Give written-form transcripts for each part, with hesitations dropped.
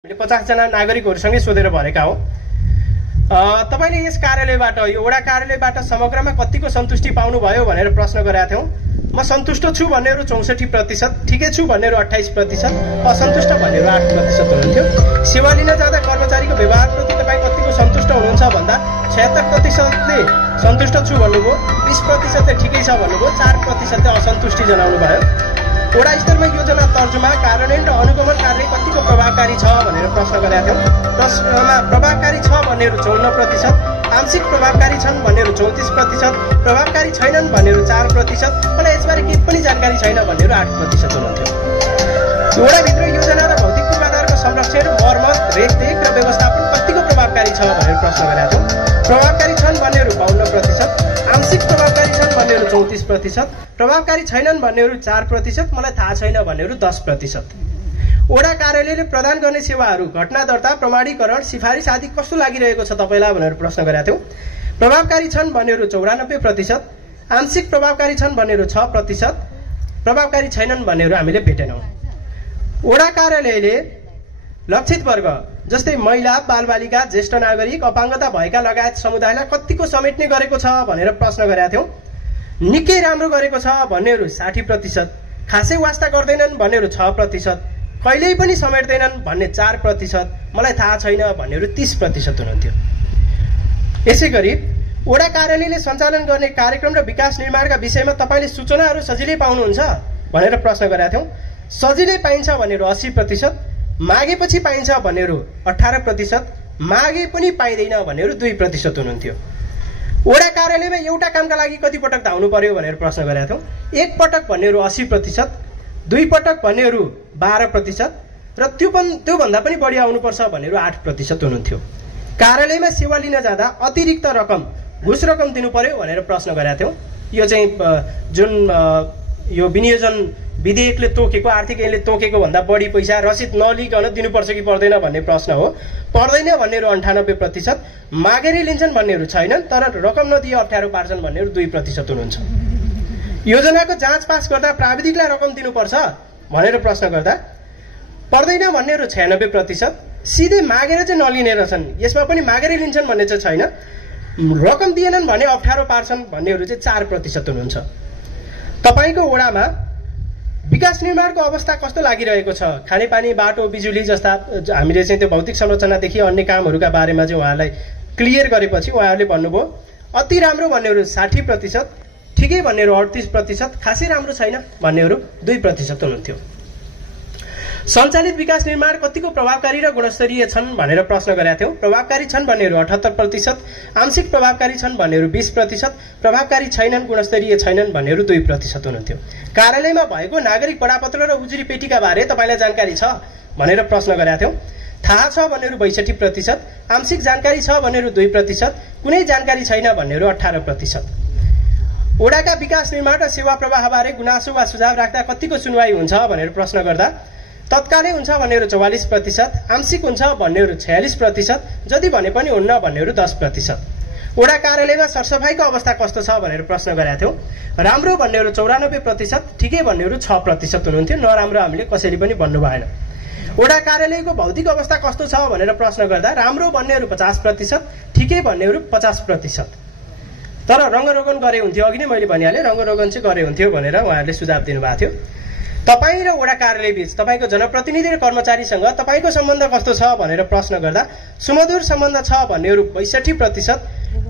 50 जना नागरिकहरुसँगै सोधेर भरेका हौ। तपाईले यस कार्यालयबाट यो वडा कार्यालयबाट समग्रमा कतिको सन्तुष्टि पाउनु भयो भनेर प्रश्न गरेका थियौ। म सन्तुष्ट छु भन्नेहरु 64%, ठिकै छु भन्नेहरु 28%, असन्तुष्ट भन्नेहरु 8% हुनुहुन्थ्यो। सेवा लिन जाँदा कर्मचारीको व्यवहारप्रति तपाई कतिको सन्तुष्ट हुनुहुन्छ भन्दा 76%ले सन्तुष्ट छु भन्नुभयो, 20%ले ठिकै छ भन्नुभयो, 4%ले असन्तुष्टि जनाउनु भयो। वडा स्तरमा योजना तर्जुमा कार्यान्वयन र अनुगमन कार्य कतिको प्रभावकारी छ भनेर प्रश्न गरेका थियौ। प्रश्नमा प्रभावकारी छ भन्नेहरु 54%, आंशिक प्रभावकारी छन् भन्नेहरु 34%, प्रभावकारी छैनन् भन्नेहरु 4%, मलाई यसबारे केही पनि जानकारी छैन भन्नेहरु 8% हुनुहुन्थ्यो। वडाभित्र योजना र भौतिक पूर्वाधारको संरक्षण, मर्मत, रेखदेख र व्यवस्थापन कतिको प्रभावकारी छ भनेर प्रश्न गरेका थियौ। प्रभावकारी छन् भन्नेहरु 52%, आंशिक प्रभावकारी छन् भन्नेहरु 34%, प्रभावकारी छैनन् भन्नेहरु 4%, मलाई थाहा छैन भन्नेहरु 10%। वडा कार्यालयले प्रदान गर्ने सेवाहरू घटना दर्ता, प्रमाणीकरण, सिफारिस आदि कस्तो लागिरहेको छ तपाईलाई भनेर प्रश्न गरेका थियौ। प्रभावकारी छन् भन्नेहरु 94%, आंशिक प्रभावकारी छन् भन्नेहरु 6%, प्रभावकारी छैनन् भन्नेहरु हामीले भेटेनौं। वडा कार्यालयले लक्षित वर्ग जस्तै महिला, बालबालिका, ज्येष्ठ नागरिक, अपाङ्गता भएका लगायत समुदायलाई कतिको समेट्ने गरेको छ भनेर प्रश्न गरेका थियौ। निकै राम्रो गरेको छ भन्नेहरु 60%, खासै वास्ता गर्दैनन् भन्नेहरु 6%, कहिल्यै पनि समेट्दैनन् भन्ने 4%, मलाई थाहा छैन भन्नेहरु 30% हुनुहुन्थ्यो। यसैगरी वडा कार्यालयले सञ्चालन गर्ने कार्यक्रम र विकास निर्माणका विषयमा तपाईले सूचनाहरू सजिलै पाउनुहुन्छ भनेर प्रश्न गरेका थियौ। सजिलै पाइन्छ भन्नेहरु 80%, मागेपछि पाइन्छ भन्नेहरु 18%, मागे पनि पाइदैन भन्नेहरु 2% हुनुहुन्थ्यो। वडा कार्यालयमा एउटा कामका लागि कति पटक धाउनु पर्यो भनेर प्रश्न गरेका थियौ। एक पटक भन्नेहरु 80%, दुई पटक भन्नेहरु 12% र त्यो भन्दा पनि बढी आउनुपर्छ भन्नेहरु 8% हुनुहुन्थ्यो। कार्यालयमा सेवा लिन जाँदा अतिरिक्त रकम, घुस रकम दिनु पर्यो भनेर प्रश्न गरेका थियौ। यो चाहिँ जुन यो विनियोजन विधेयकले तोकेको, आर्थिक ऐनले तोकेको भन्दा बढी पैसा रसिद नलिकन दिनुपर्छ कि पर्दैन भन्ने प्रश्न हो। पर्दैन भन्नेहरु 98%, मागेरै लिन्छन् भन्नेहरु छैनन्, तर रकम नदिए अप्ठ्यारो पार्छन् भन्नेहरु 2% हुनुहुन्छ। योजनाको जाँच पास गर्दा प्राविधिकलाई रकम दिनुपर्छ भनेर प्रश्न गर्दा पर्दैन भन्नेहरु 96%, सिधै मागेर चाहिँ नलिने रहेछन्, यसमा पनि मागेरै लिन्छन् भन्ने चाहिँ छैन, रकम दिएनन् भने अप्ठ्यारो पार्छन् भन्नेहरु चाहिँ 4% हुनुहुन्छ। तपाईको वडामा विकास निर्माणको अवस्था कस्तो लागिरहेको छ? खानेपानी, बाटो, बिजुली जस्ता हामीले चाहिँ त्यो भौतिक संरचनादेखि अन्य कामहरूका बारेमा चाहिँ उहाँलाई क्लियर गरेपछि उहाँहरूले भन्नुभयो अति राम्रो भन्नेहरु 60%, ठिकै भन्नेहरु 38%, खासै राम्रो छैन भन्नेहरु 2% हुनुहुन्थ्यो। सञ्चालित विकास निर्माण कतिको प्रभावकारी र गुणस्तरीय छन् भनेर प्रश्न गरेका थियौ। प्रभावकारी छन् भन्नेहरु 78%, आंशिक प्रभावकारी छन् भन्नेहरु 20%, प्रभावकारी छैनन्, गुणस्तरीय छैनन् भन्नेहरु 2% हुनुहुन्थ्यो। कार्यालयमा भएको नागरिक बडापत्र र उजुरी पेटीका बारे तपाईलाई जानकारी छ भनेर प्रश्न गरेका थियौ। थाहा छ भन्नेहरु 62%, आंशिक जानकारी छ भन्नेहरु 2%, कुनै जानकारी छैन भन्नेहरु 18%। वडाका विकास निर्माण र सेवा प्रवाह बारे गुनासो वा सुझाव राख्दा कतिको सुनवाई हुन्छ भनेर प्रश्न गर्दा तत्कालै हुन्छ भन्नेहरु 44%, आंशिक हुन्छ भन्नेहरु 46%, जति भने पनि हुन्न भन्नेहरु 10%। वडा कार्यालयमा सरसफाईको अवस्था कस्तो छ भनेर प्रश्न गरेका थियौ। राम्रो भन्नेहरु 94%, ठिकै भन्नेहरु 6% हुनुहुन्थ्यो, नराम्रो हामीले कसैले पनि भन्नु भएन। वडा कार्यालयको भौतिक अवस्था कस्तो छ भनेर प्रश्न गर्दा राम्रो भन्नेहरु 50%, ठिकै भन्नेहरु 50%। तर रंगरोगन गरे हुन्थ्यो, अघि नै मैले भनिहालेँ रंगरोगन चाहिँ गरे हुन्थ्यो भनेर उहाँहरूले सुझाव दिनुभएको थियो। तपाई र वडा कार्यालय बीच तपाईको जनप्रतिनिधि र कर्मचारीसँग तपाईको सम्बन्ध कस्तो छ भनेर प्रश्न गर्दा सुमधुर सम्बन्ध छ भन्नेहरु 62%,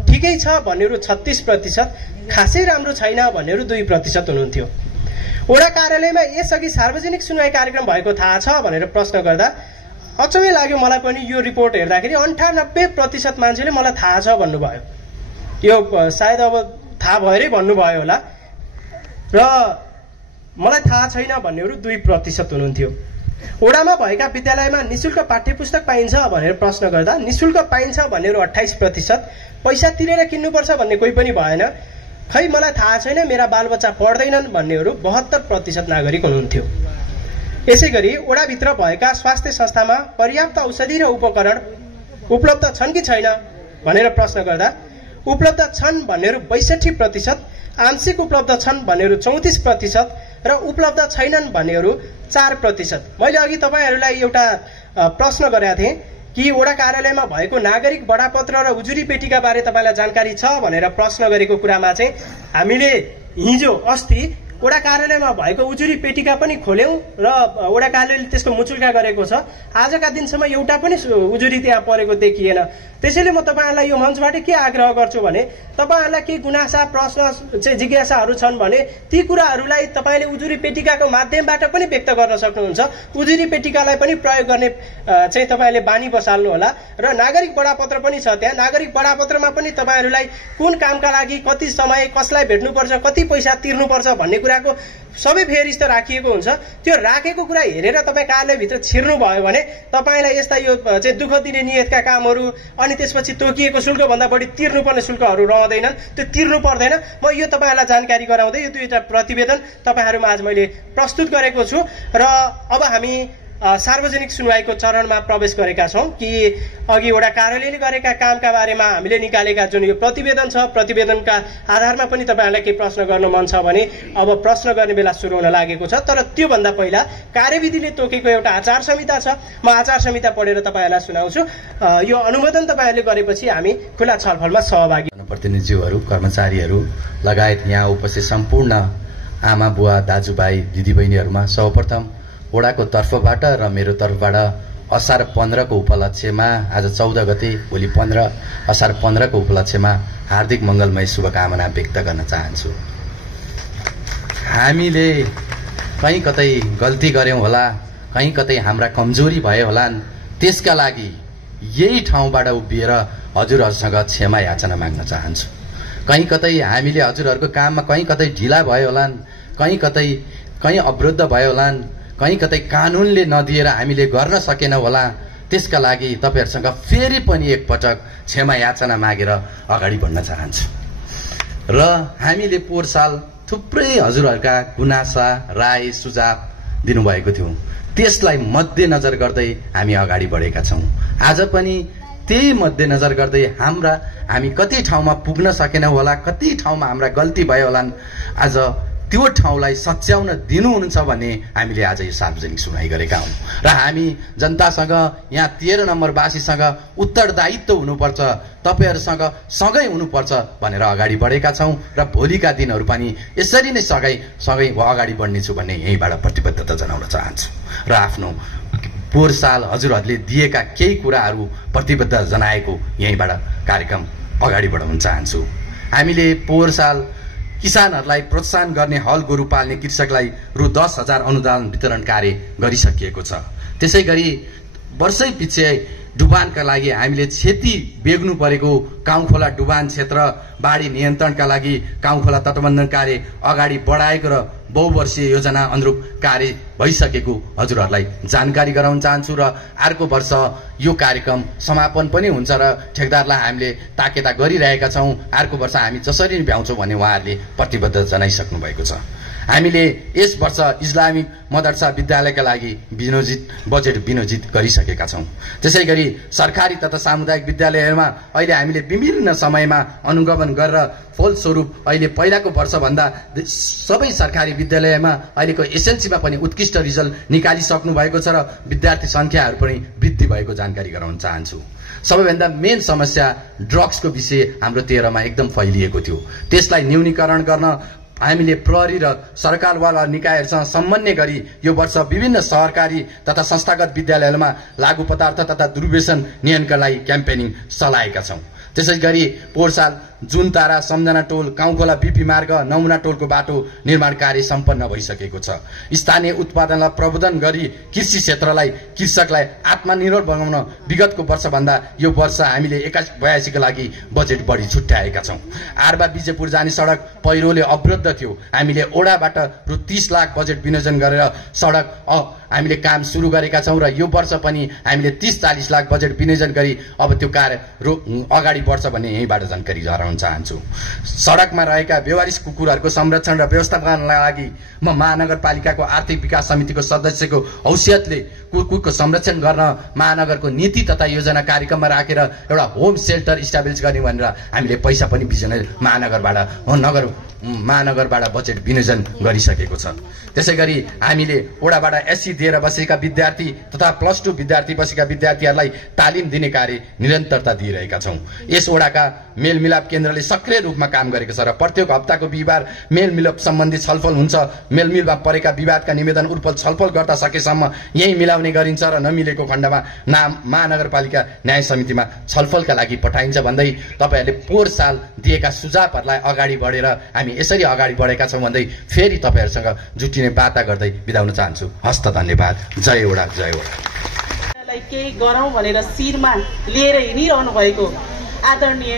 ठिकै छ भन्नेहरु 36%, खासै राम्रो छैन भन्नेहरु 2% हुनुहुन्थ्यो। वडा कार्यालयमा यसअघि सार्वजनिक सुनवाई कार्यक्रम भएको थाहा छ भनेर प्रश्न गर्दा अचम्मै लाग्यो मलाई पनि यो रिपोर्ट हेर्दाखेरि 98% मान्छेले मलाई थाहा छ भन्नुभयो। यो सायद अब थाहा भएरै भन्नुभयो होला र मलाई थाहा छैन भन्नेहरु 2% हुनुहुन्थ्यो। वडामा भएका विद्यालयमा निशुल्क पाठ्यपुस्तक पाइन्छ भनेर प्रश्न गर्दा निशुल्क पाइन्छ भन्नेहरु 28%, पैसा तिरेर किन्नुपर्छ भन्ने कोही पनि भएन, खै मलाई थाहा छैन, मेरा बालबच्चा पढ्दैनन् भन्नेहरु 72% नागरिक हुनुहुन्थ्यो। यसैगरी वडाभित्र भएका स्वास्थ्य संस्थामा पर्याप्त औषधि र उपकरण उपलब्ध छन् कि छैन भनेर प्रश्न गर्दा उपलब्ध छन् भन्नेहरु 62%, आंशिक उपलब्ध छन् भन्नेहरु 34% र उपलब्ध छैनन् भन्नेहरु 4%। मैले अघि तपाईहरुलाई एउटा प्रश्न गरेका थिएँ कि वडा कार्यालयमा भएको नागरिक बडापत्र र उजुरी पेटिका बारे तपाईँलाई जानकारी छ भनेर प्रश्न गरेको कुरामा चाहिँ हामीले हिजो अस्ति वडा कार्यालयमा भएको उजुरी पेटिका पनि खोल्यौं र वडा कार्यालयले त्यसको मुचुल्का गरेको छ। आजका दिनसम्म एउटा पनि उजुरी त्यहाँ परेको देखिएन। त्यसैले म तपाईहरुलाई यो मञ्चबाट के आग्रह गर्छु भने तपाईहरुलाई के गुनासा प्रश्न चाहिँ जिज्ञासाहरू छन् भने ती कुराहरूलाई तपाईले उजुरी पेटिकाको माध्यमबाट पनि व्यक्त गर्न सक्नुहुन्छ। उजुरी पेटिकालाई पनि प्रयोग गर्ने चाहिँ तपाईले बानी बसाल्नु होला र नागरिक बडापत्र पनि छ। त्यहाँ नागरिक बडापत्रमा पनि तपाईहरुलाई कुन कामका लागि कति समय कसलाई भेट्नुपर्छ कति पैसा तिर्नुपर्छ भन्ने कुराको सबै फेरिस्त राखिएको हुन्छ। त्यो राखेको कुरा हेरेर तपाई कार्यालयभित्र छिर्नु भयो भने तपाईलाई यस्ता यो चाहिँ दुःख दिने नियतका कामहरू अनि त्यसपछि तोकिएको शुल्क भन्दा बढी तिर्नुपर्ने शुल्कहरू रहँदैनन्। त्यो तिर्नु पर्दैन। म यो तपाईहरुलाई जानकारी गराउँदै यो दुईटा प्रतिवेदन तपाईहरुमा आज मैले प्रस्तुत गरेको छु र अब हामी सार्वजनिक सुनवाईको चरणमा प्रवेश गरेका छौं कि अघि वडा कार्यालयले गरेका कामका बारेमा हामीले निकालेका जुन यो प्रतिवेदन छ प्रतिवेदनका आधारमा पनि तपाईहरुलाई के प्रश्न गर्न मन छ भने अब प्रश्न गर्ने बेला सुरु हुन लागेको छ। तर त्यो भन्दा पहिला कार्यविधिले तोकेको एउटा आचार संहिता छ। म आचार संहिता पढेर तपाईहरुलाई सुनाउँछु। यो अनुमोदन तपाईहरुले गरेपछि हामी खुला छलफलमा सहभागी जनप्रतिनिधिहरू कर्मचारीहरू लगायत यहाँ उपस्थित सम्पूर्ण आमा बुवा दाजुभाइ दिदीबहिनीहरुमा सर्वप्रथम वडाको तर्फबाट र मेरो तर्फबाट असार 15 को उपलक्ष्यमा आज 14 गते भोलि 15 असार 15 को उपलक्ष्यमा हार्दिक मंगलमय शुभकामना व्यक्त गर्न चाहन्छु। हामीले कहीं कतै गल्ती गर्यौं होला, कहीं कतै हाम्रा कमजोरी भए होलान्, त्यसका लागि यही ठाउँबाट उभिएर हजुरहरुसँग क्षमा याचना माग्न चाहन्छु। कहीं कतै हामीले हजुरहरुको काममा कहीं कतै ढिला भयो होलान्, कहीं अवरुद्ध भयो होलान्, कहीं कतै कानूनले नदिएर हामीले गर्न सकेन होला। त्यसका लागि तपाईहरुसँग फेरि पनि एकपटक क्षमा याचना मागेर अगाडि बढ्न चाहन्छु। र हामीले पोहोर साल थुप्रै हजुरहरुका गुनासा राय सुझाव दिनुभएको थियो। त्यसलाई मध्यनजर गर्दै हामी अगाडि बढेका छौं। आज पनि त्यही मध्यनजर गर्दै हामी कति ठाउँमा पुग्न सकेन होला, कति ठाउँमा हाम्रा गल्ती भयो होलान्। आज त्यो ठाउँलाई सच्याउन दिनुहुन्छ भन्ने हामीले आज यो सार्वजनिक सुनाई गरेका हौं र हामी जनतासँग यहाँ 13 नम्बर वासीसँग उत्तरदायित्व हुनुपर्छ, तपाईहरुसँग सँगै हुनुपर्छ भनेर अगाडि बढेका छौं र भोलिका दिनहरु पनि यसरी नै सँगै अगाडि बढ्ने छु भन्ने यहीबाट प्रतिबद्धता जनाउन चाहन्छु र आफ्नो पोहोर साल हजुरहरुले दिएका केही कुराहरू प्रतिबद्धता जनाएको यहीबाट कार्यक्रम अगाडि बढाउन चाहन्छु। हामीले पोहोर साल किसानहरूलाई प्रोत्साहन गर्ने हल गोरु पाल्ने कृषकलाई रु 10,000 अनुदान वितरण कार्य गरिसकिएको छ। त्यसैगरी वर्षै पछि डुबानका लागि हामीले क्षति बेग्नु परेको काउखोला डुबान क्षेत्र बाढी नियन्त्रणका लागि काउखोला तटबन्धन कार्य अगाडि बढाएको र बहुवर्षीय योजना अनुरूप कार्य भइसकेको हजुरहरुलाई जानकारी गराउन चाहन्छु र अर्को वर्ष यो कार्यक्रम समापन पनि हुन्छ र ठेकदारलाई हामीले ताकेता गरिरहेका छौं। अर्को वर्ष हामी जसरी नै भ्याउँछौं भन्ने उहाँहरूले प्रतिबद्धता जनाइसक्नु भएको छ। हामीले यस वर्ष इस्लामिक मदरसा विद्यालयका लागि बजेट विनियोजित गरिसकेका छौं। त्यसैगरी सरकारी तथा सामुदायिक विद्यालयहरूमा अहिले हामीले विभिन्न समयमा अनुगमन गरेर फलस्वरूप अहिले पहिलाको वर्ष भन्दा सबै सरकारी विद्यालयमा अहिलेको एसएलसीमा पनि उत्कृष्ट रिजल्ट निकालिसक्नु भएको छ र विद्यार्थी संख्याहरू पनि वृद्धि भएको जानकारी गराउन चाहन्छु। सबैभन्दा मेन समस्या ड्रग्सको विषय हाम्रो 13 मा एकदम फैलिएको थियो। त्यसलाई न्यूनीकरण गर्न हामीले प्रहरी र सरकारवाला निकायहरूसँग समन्वय गरी यो वर्ष विभिन्न सरकारी तथा संस्थागत विद्यालयहरूमा लागू पदार्थ तथा दुर्व्यसन नियन्त्रणका लागि क्याम्पेनिङ चलाएका छौं। त्यसैगरी पोहोर साल जुनतारा सम्झना टोल काउखोला बीपी मार्ग नमुना टोलको बाटो निर्माण कार्य सम्पन्न भइसकेको छ। स्थानीय उत्पादनलाई प्रबोधन गरी कृषि क्षेत्रलाई कृषकलाई आत्मनिर्भर बनाउन विगतको वर्ष भन्दा यो वर्ष हामीले 81-82 का लागि बजेट बढी छुट्याएका छौं। आरबा बिजेपुर जाने सडक पहिरोले अवरुद्ध थियो। हामीले ओडाबाट रु 30 लाख बजेट विनियोजन गरेर सडक हामीले काम सुरु गरेका छौं र यो वर्ष पनि हामीले 30-40 लाख बजेट विनियोजन गरी अब त्यो कार्य अगाडि बढ्छ भन्ने यहीबाट जानकारी गराउन बताउन चाहन्छु। सडकमा रहेका बेवारिस कुकुरहरूको संरक्षण र व्यवस्थापनका लागि म महानगरपालिकाको आर्थिक विकास समितिको सदस्यको हैसियतले कुकुरको संरक्षण गर्न महानगरको नीति तथा योजना कार्यक्रममा राखेर एउटा होम सेल्टर इस्टाब्लिस गर्ने भनेर हामीले पैसा पनि महानगरबाट बजेट विनियोजन गरिसकेको छ। त्यसै गरी हामीले वडाबाट एससी दिएर बसेका विद्यार्थी तथा +2 विद्यार्थी बसेका विद्यार्थीहरूलाई तालिम दिने कार्य निरन्तरता दिइरहेका छौँ। यस वडाका मेलमिलाप केन्द्रले सक्रिय रूपमा काम गरेको छ र प्रत्येक हप्ताको बिहिबार मेलमिलाप सम्बन्धी छलफल हुन्छ। मेलमिलापमा परेका विवादका निवेदन उर्पल छलफल गर्दा सकेसम्म यही मिलाउने गरिन्छ र नमिलेको खण्डमा महानगरपालिका न्याय समितिमा छलफलका लागि पठाइन्छ भन्दै तपाईँहरूले पोहोर साल दिएका सुझावहरूलाई अगाडि बढेर हामी यसरी अगाडि बढेका छौँ भन्दै फेरि तपाईँहरूसँग जुटिने वार्ता गर्दै बिदा हुन चाहन्छु। हस्त धन्यवाद। जय वडा, जय वडा। केही गरौँ भनेर शिरमा लिएर हिँडिरहनु भएको आदरणीय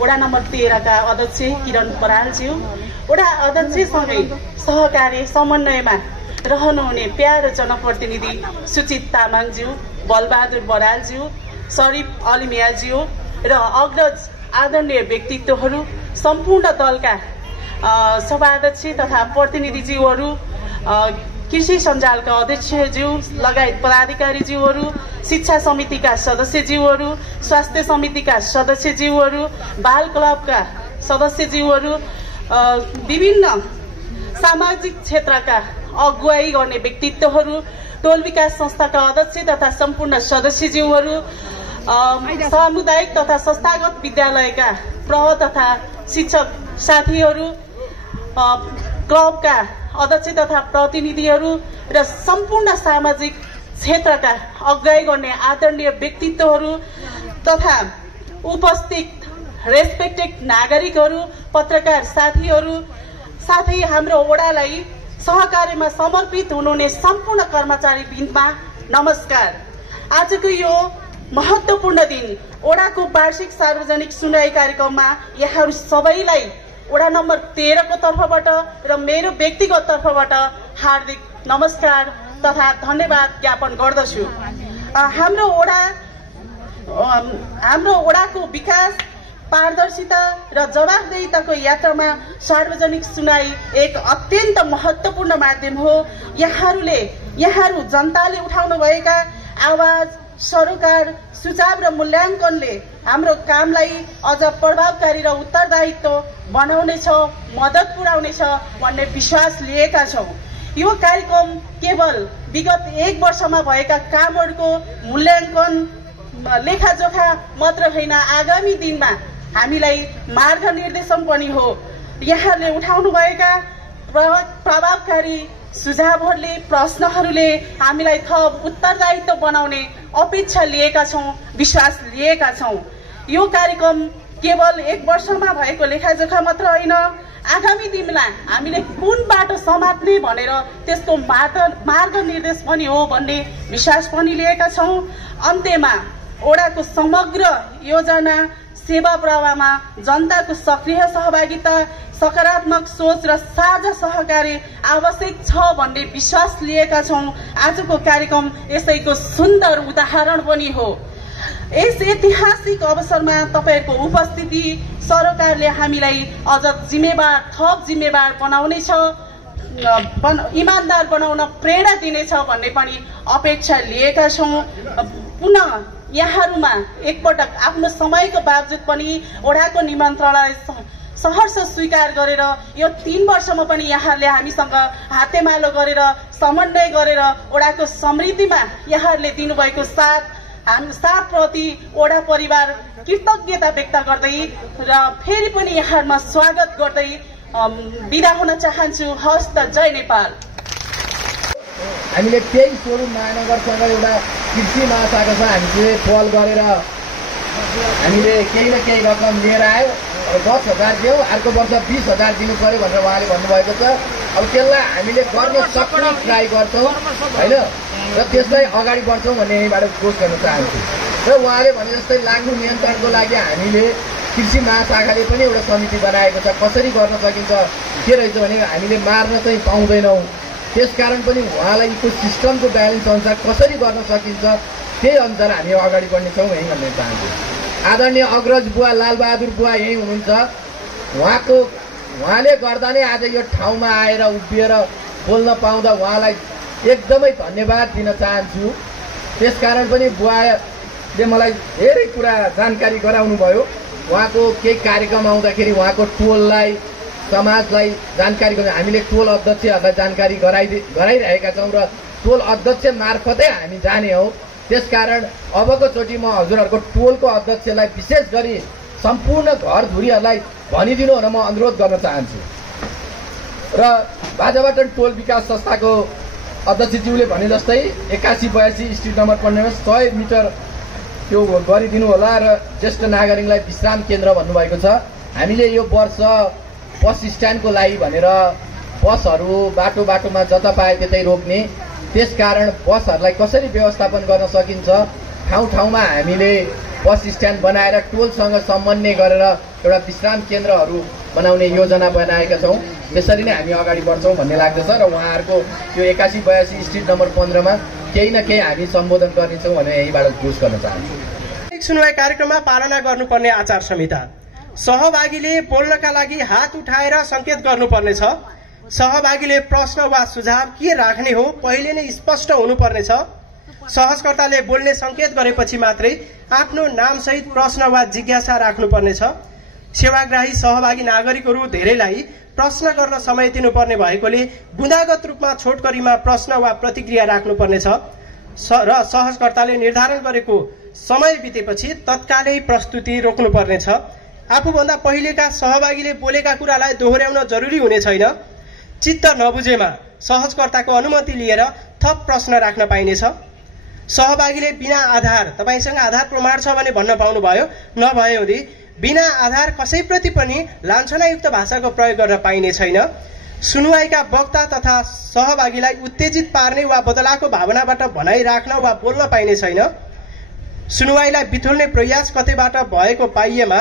वडा नम्बर 13 का अध्यक्ष किरण बरालज्यू, वडा अध्यक्षसँगै सहकार्य समन्वयमा रहनुहुने प्यारो जनप्रतिनिधि सुचित तामाङज्यू, बलबहादुर बरालज्यू, शरीफ अलिमियाज्यू र अग्रज आदरणीय व्यक्तित्वहरू, सम्पूर्ण दलका सभाध्यक्ष तथा प्रतिनिधिज्यूहरू, कृषि सञ्जालका अध्यक्षज्यू लगायत पदाधिकारीज्यूहरू, शिक्षा समितिका सदस्यज्यूहरू, स्वास्थ्य समितिका सदस्यज्यूहरू, बाल क्लबका सदस्यज्यूहरू, विभिन्न सामाजिक क्षेत्रका अगुवाई गर्ने व्यक्तित्वहरू, टोल विकास संस्थाका अध्यक्ष तथा सम्पूर्ण सदस्यज्यूहरू, सामुदायिक तथा संस्थागत विद्यालयका प्रह तथा शिक्षक साथीहरू, क्लबका अध्यक्ष तथा प्रतिनिधिहरू र सम्पूर्ण सामाजिक क्षेत्रका अगुवाई गर्ने आदरणीय व्यक्तित्वहरू तथा उपस्थित रेस्पेक्टेड नागरिकहरू, पत्रकार साथीहरू, साथै हाम्रो वडालाई सहकार्यमा समर्पित हुनुहुने सम्पूर्ण कर्मचारीवृन्दमा नमस्कार। आजको यो महत्त्वपूर्ण दिन वडाको वार्षिक सार्वजनिक सुनवाई कार्यक्रममा यहाँहरू सबैलाई वडा नम्बर 13 को तर्फबाट र मेरो व्यक्तिगत तर्फबाट हार्दिक नमस्कार तथा धन्यवाद ज्ञापन गर्दछु। हाम्रो वडाको विकास, पारदर्शिता र जवाबदेहिताको यात्रामा सार्वजनिक सुनवाई एक अत्यन्त महत्त्वपूर्ण माध्यम हो। यहाँहरू जनताले उठाउनु भएका आवाज, सरोकार, सुझाव र मूल्याङ्कनले हाम्रो कामलाई अझ प्रभावकारी र उत्तरदायित्व बनाउनेछ, मद्दत पुर्याउनेछ भन्ने विश्वास लिएका छौँ। यो कार्यक्रम केवल विगत 1 वर्षमा भएका कामहरूको मूल्याङ्कन, लेखाजोखा मात्र होइन, आगामी दिनमा हामीलाई मार्गनिर्देशन पनि हो। यहाँहरूले उठाउनु भएका प्रभावकारी सुझावहरूले, प्रश्नहरूले हामीलाई थप उत्तरदायित्व बनाउने अपेक्षा लिएका छौँ, विश्वास लिएका छौँ। यो कार्यक्रम केवल 1 वर्षमा भएको लेखाजोखा मात्र होइन, आगामी दिनमा हामीले कुन बाटो समात्ने भनेर त्यसको मार्गनिर्देश पनि हो भन्ने विश्वास पनि लिएका छौँ। अन्त्यमा वडाको समग्र योजना सेवा प्रवाहमा जनताको सक्रिय सहभागिता, सकारात्मक सोच र साझा सहकारी आवश्यक छ भन्ने विश्वास लिएका छौँ। आजको कार्यक्रम यसैको सुन्दर उदाहरण पनि हो। यस ऐतिहासिक अवसरमा तपाईँहरूको उपस्थिति सरकारले हामीलाई अझ थप जिम्मेवार बनाउनेछ, इमान्दार बनाउन प्रेरणा दिनेछ भन्ने पनि अपेक्षा लिएका छौँ। पुनः यहाँहरूमा एकपटक आफ्नो समयको बावजुद पनि वडाको निमन्त्रणालाई सहर्ष स्वीकार गरेर यो 3 वर्षमा पनि यहाँहरूले हामीसँग हातेमालो गरेर समन्वय गरेर वडाको समृद्धिमा यहाँहरूले दिनुभएको साथप्रति वडा परिवार कृतज्ञता व्यक्त गर्दै र फेरि पनि यहाँहरूमा स्वागत गर्दै बिदा हुन चाहन्छु। हस् त, जय नेपाल। हामीले त्यही स्वरूप महानगरसँग एउटा कृषि महाशाखा छ, हामीले पहल गरेर हामीले केही न केही रकम लिएर आयो। 10,000 दियो, अर्को वर्ष 20,000 दिनु पर्यो भनेर उहाँले भन्नुभएको छ। अब त्यसलाई हामीले गर्न सक्ने ट्राई गर्छौँ होइन, र त्यसलाई अगाडि बढ्छौँ भन्ने यहीँबाट घोषणा गर्न चाहन्छु। र उहाँले भने जस्तै लाग्नु नियन्त्रणको लागि हामीले कृषि महाशाखाले पनि एउटा समिति बनाएको छ। कसरी गर्न सकिन्छ के रहेछ भने हामीले मार्न चाहिँ पाउँदैनौँ, त्यसकारण पनि उहाँलाई इको सिस्टमको ब्यालेन्स अनुसार कसरी गर्न सकिन्छ त्यही अनुसार हामी अगाडि बढ्नेछौँ यही भन्न चाहन्छु। आदरणीय अग्रज बुवा लालबहादुर बुवा यही हुनुहुन्छ। उहाँले गर्दा नै आज यो ठाउँमा आएर उभिएर बोल्न पाउँदा उहाँलाई एकदमै धन्यवाद दिन चाहन्छु। त्यसकारण पनि बुवाले मलाई धेरै कुरा जानकारी गराउनु भयो। उहाँको केही कार्यक्रम आउँदाखेरि उहाँको टोललाई समाजलाई जानकारी गर्नु, हामीले टोल अध्यक्षहरूलाई जानकारी गराइरहेका छौँ र टोल अध्यक्ष मार्फतै हामी जाने हौ। त्यसकारण अबको चोटि म हजुरहरूको टोलको अध्यक्षलाई विशेष गरी सम्पूर्ण घरधुरीहरूलाई भनिदिनु हुन म अनुरोध गर्न चाहन्छु। र बाजापाटन टोल विकास संस्थाको अध्यक्षज्यूले भने जस्तै 8182 स्ट्रिट नम्बर 15 100 मिटर त्यो गरिदिनु होला र ज्येष्ठ नागरिकलाई विश्राम केन्द्र भन्नुभएको छ। हामीले यो वर्ष बस स्ट्यान्डको लागि भनेर बसहरू बाटोमा जता पाए त्यतै रोक्ने, त्यसकारण बसहरूलाई कसरी व्यवस्थापन गर्न सकिन्छ, ठाउँमा हामीले बस स्ट्यान्ड बनाएर टोलसँग समन्वय गरेर एउटा विश्राम केन्द्रहरू बनाउने योजना बनाएका छौँ। त्यसरी नै हामी अगाडि बढ्छौँ भन्ने लाग्दछ र उहाँहरूको त्यो 8182 स्ट्रिट नम्बर 15 मा केही न केही हामी सम्बोधन गर्नेछौँ भनेर यहीबाट घोष गर्न चाहन्छु। सुनवाई कार्यक्रममा पालना गर्नुपर्ने आचार संहिता। सहभागीले बोल्नका लागि हात उठाएर संकेत गर्नुपर्नेछ। सहभागीले प्रश्न वा सुझाव के राख्ने हो पहिले नै स्पष्ट हुनुपर्नेछ। सहजकर्ताले बोल्ने संकेत गरेपछि मात्रै आफ्नो नामसहित प्रश्न वा जिज्ञासा राख्नुपर्नेछ। सेवाग्राही सहभागी नागरिकहरू धेरैलाई प्रश्न गर्न समय दिनुपर्ने भएकोले गुणागत रूपमा छोटकरीमा प्रश्न वा प्रतिक्रिया राख्नुपर्नेछ र सहजकर्ताले निर्धारण गरेको समय बितेपछि तत्कालै प्रस्तुति रोक्नुपर्नेछ। आफूभन्दा पहिलेका सहभागीले बोलेका कुरालाई दोहोर्याउन जरुरी हुने छैन। चित्त नबुझेमा सहजकर्ताको अनुमति लिएर थप प्रश्न राख्न पाइनेछ। सहभागीले बिना आधार, तपाईसँग आधार प्रमाण छ भने भन्न पाउनुभयो, नभए हुँदी बिना आधार कसैप्रति पनि लान्छनायुक्त भाषाको प्रयोग गर्न पाइने छैन। सुनवाईका वक्ता तथा सहभागीलाई उत्तेजित पार्ने वा बदलाको भावनाबाट भनाइ राख्न वा बोल्न पाइने छैन। सुनवाईलाई बिथोल्ने प्रयास कतैबाट भएको पाइएमा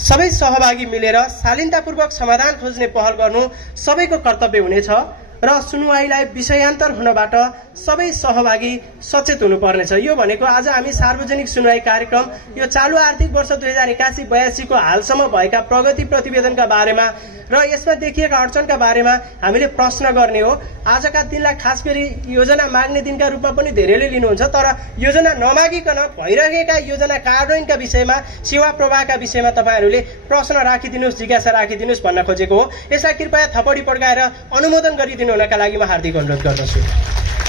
सबै सहभागी मिलेर शालीनतापूर्वक समाधान खोज्ने पहल गर्नु सबैको कर्तव्य हुनेछ र सुनवाईलाई विषयान्तर हुनबाट सबै सहभागी सचेत हुनुपर्नेछ। यो भनेको आज हामी सार्वजनिक सुनवाई कार्यक्रम यो चालु आर्थिक वर्ष 2081-82 को हालसम्म भएका प्रगति प्रतिवेदनका बारेमा र यसमा देखिएका अडचनका बारेमा हामीले प्रश्न गर्ने हो। आजका दिनलाई खास गरी योजना माग्ने दिनका रूपमा पनि धेरैले लिनुहुन्छ, तर योजना नमागिकन भइरहेका योजना कार्यान्वयनका विषयमा, सेवा प्रवाहका विषयमा तपाईहरूले प्रश्न राखिदिनुहोस्, जिज्ञासा राखिदिनुहोस् भन्न खोजेको हो। यसलाई कृपया थपडी पड्काएर अनुमोदन गरिदिनु हुनका लागि म हार्दिक अनुरोध गर्दछु।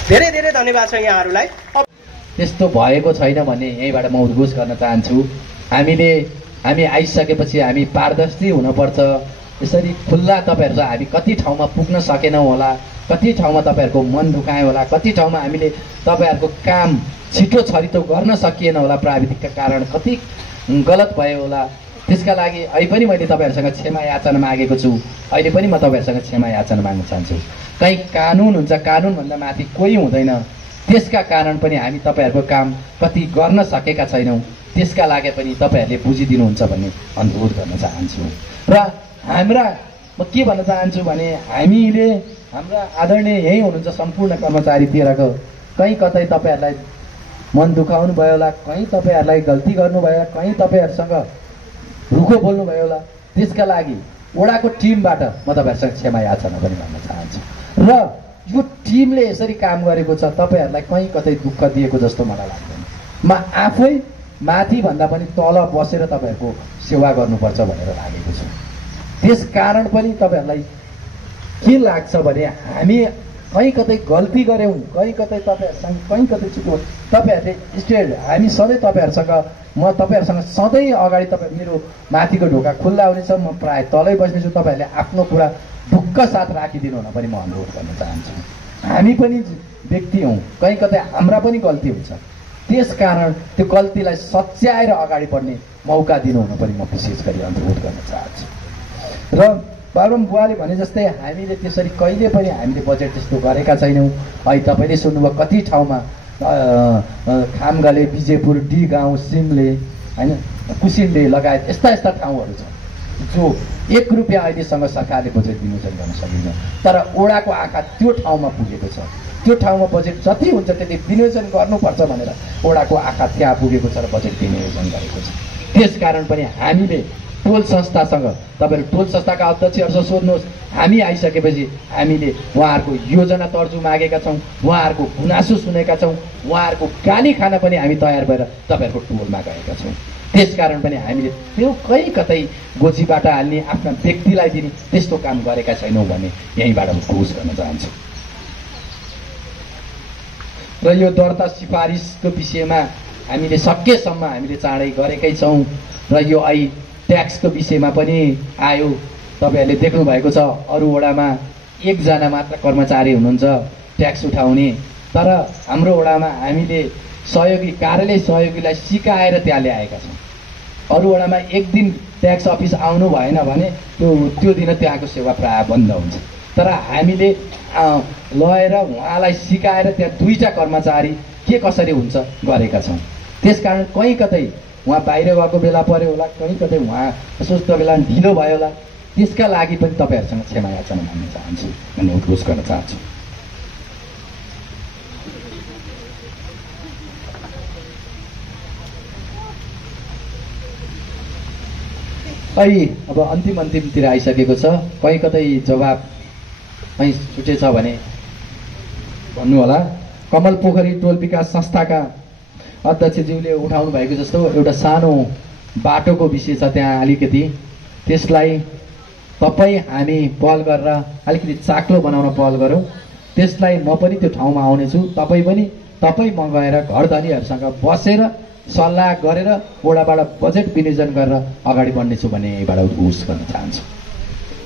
धेरै धेरै धन्यवाद छ यहाँहरूलाई। त्यस्तो भएको छैन भन्ने यहीँबाट म उद्घोष गर्न चाहन्छु। हामी आइसकेपछि हामी पारदर्शी हुनुपर्छ। यसरी खुल्ला तपाईँहरू हामी कति ठाउँमा पुग्न सकेनौँ होला, कति ठाउँमा तपाईँहरूको मन दुखायो होला, कति ठाउँमा हामीले तपाईँहरूको काम छिटो छरितो गर्न सकिएन होला, प्राविधिकका कारण कति गलत भयो होला। त्यसका लागि अहिले पनि मैले तपाईँहरूसँग क्षमा याचना मागेको छु। अहिले पनि म तपाईँहरूसँग क्षमा याचना माग्न चाहन्छु। कहीँ कानुन हुन्छ, कानुनभन्दा माथि कोही हुँदैन। त्यसका कारण पनि हामी तपाईँहरूको काम कति गर्न सकेका छैनौँ। त्यसका लागि पनि तपाईँहरूले बुझिदिनुहुन्छ भन्ने अनुरोध गर्न चाहन्छु। र म के भन्न चाहन्छु भने हाम्रा आदरणीय यहीँ हुनुहुन्छ सम्पूर्ण कर्मचारी 13 को कहीँ कतै तपाईँहरूलाई मन दुखाउनु भयो होला, कहीँ तपाईँहरूलाई गल्ती गर्नुभयो, कहीँ तपाईँहरूसँग रुखो बोल्नुभयो होला। त्यसका लागि वडाको टिमबाट म तपाईँहरूसँग क्षमा याचना पनि भन्न चाहन्छु। र यो टिमले यसरी काम गरेको छ, तपाईँहरूलाई कहीँ कतै दुःख दिएको जस्तो मलाई लाग्दैन। म आफै माथि भन्दा पनि तल बसेर तपाईँहरूको सेवा गर्नुपर्छ भनेर लागेको छु। त्यस कारण पनि तपाईँहरूलाई के लाग्छ भने हामी कहीँ कतै गल्ती गऱ्यौँ, कहीँ कतै तपाईँहरूसँग कहीँ कतै चुक्यो, तपाईँहरूले स्टेट हामी सधैँ तपाईँहरूसँग सधैँ अगाडि मेरो माथिको ढोका खुल्ला हुनेछ। म प्राय तलै बस्नेछु। तपाईँहरूले आफ्नो कुरा ढुक्क साथ राखिदिनु हुन पनि म अनुरोध गर्न चाहन्छु। हामी पनि व्यक्ति हौँ, कहीँ कतै हाम्रा पनि गल्ती हुन्छ। त्यस कारण त्यो गल्तीलाई सच्याएर अगाडि बढ्ने मौका दिनु हुन पनि म विशेष गरी अनुरोध गर्न चाहन्छु। र बाबुराम बुवाले भने जस्तै हामीले त्यसरी कहिले पनि हामीले बजेट त्यस्तो गरेका छैनौँ। अहिले तपाईँले सुन्नुभयो कति ठाउँमा खामगाले, विजयपुर, डी गाउँ, सिमले, होइन, कुसिन्डे लगायत यस्ता ठाउँहरू छ। जो 1 रुपियाँ अहिलेसँग सरकारले बजेट विनियोजन गर्न सकिन्छ, तर वडाको आँखा त्यो ठाउँमा पुगेको छ। त्यो ठाउँमा बजेट जति हुन्छ त्यति विनियोजन गर्नुपर्छ भनेर वडाको आँखा त्यहाँ पुगेको छ र बजेट विनियोजन गरेको छ। त्यसकारण पनि हामीले टोल संस्थासँग, तपाईँहरू टोल संस्थाका अध्यक्षहरूसँग सोध्नुहोस्, हामी आइसकेपछि हामीले उहाँहरूको योजना तर्जु मागेका छौँ, उहाँहरूको गुनासो सुनेका छौँ, उहाँहरूको गाली खान पनि हामी तयार भएर तपाईँहरूको टोलमा गएका छौँ। त्यसकारण पनि हामीले त्यो कहीँ कतै गोजीबाट हाल्ने, आफ्ना व्यक्तिलाई दिने त्यस्तो काम गरेका छैनौँ भने यहीँबाट घोष गर्न चाहन्छु। र यो दर्ता सिफारिसको विषयमा हामीले सकेसम्म हामीले चाँडै गरेकै छौँ। र यो ट्याक्सको विषयमा पनि आयो, तपाईँहरूले देख्नुभएको छ अरू वडामा 1 जना मात्र कर्मचारी हुनुहुन्छ ट्याक्स उठाउने, तर हाम्रो वडामा हामीले सहयोगी कार्यालय सहयोगीलाई सिकाएर त्यहाँ ल्याएका छौँ। अरू वडामा 1 दिन ट्याक्स अफिस आउनु भएन भने त्यो दिन त्यहाँको सेवा प्रायः बन्द हुन्छ, तर हामीले लगेर उहाँलाई सिकाएर त्यहाँ 2टा कर्मचारी के कसरी हुन्छ गरेका छौँ। त्यसकारण कहीँ कतै उहाँ बाहिर गएको बेला पर्यो होला, कहीँ कतै उहाँ अस्वस्थ बेला ढिलो भयो होला, त्यसका लागि पनि तपाईँहरूसँग क्षमा याचना माग्न चाहन्छु भन्ने उद्घोष गर्न चाहन्छु। अहिले अब अन्तिमतिर आइसकेको छ, कहीँ कतै जवाब कहीँ छुटेछ भने भन्नु होला। कमल पोखरी टोल विकास संस्थाका अध्यक्षज्यूले उठाउनु भएको जस्तो एउटा सानो बाटोको विषय छ त्यहाँ, अलिकति त्यसलाई हामी पहल गरेर अलिकति चाक्लो बनाउन पहल गरौँ। त्यसलाई म पनि त्यो ठाउँमा आउनेछु, तपाईँ म गएर घरधनीहरूसँग बसेर सल्लाह गरेर वडाबाट बजेट विनियोजन गरेर अगाडि बढ्नेछु भन्ने यहीँबाट उद्घोष गर्न चाहन्छु।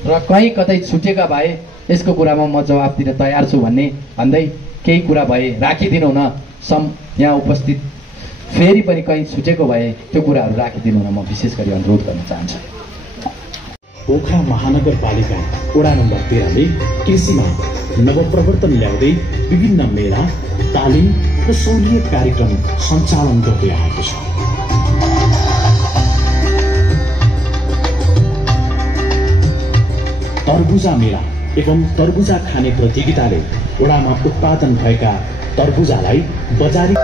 र कहीँ कतै छुटेका भए यसको कुरामा म जवाब दिन तयार छु भन्दै केही कुरा भए राखिदिनु न। यहाँ उपस्थित फेरि पनि कहीँ छुटेको भए त्यो कुराहरू राखिदिनु न, म विशेष गरी अनुरोध गर्न चाहन्छु। पोखरा महानगरपालिका वडा नम्बर 13 ले कृषिमा नवप्रवर्तन ल्याउँदै विभिन्न मेला, तालिम र सहुलियत कार्यक्रम सञ्चालन गर्दै आएको छ। तरबुजा मेला एवं तरबुजा खाने प्रतियोगिताले वडामा उत्पादन भएका तरबुजालाई बजारी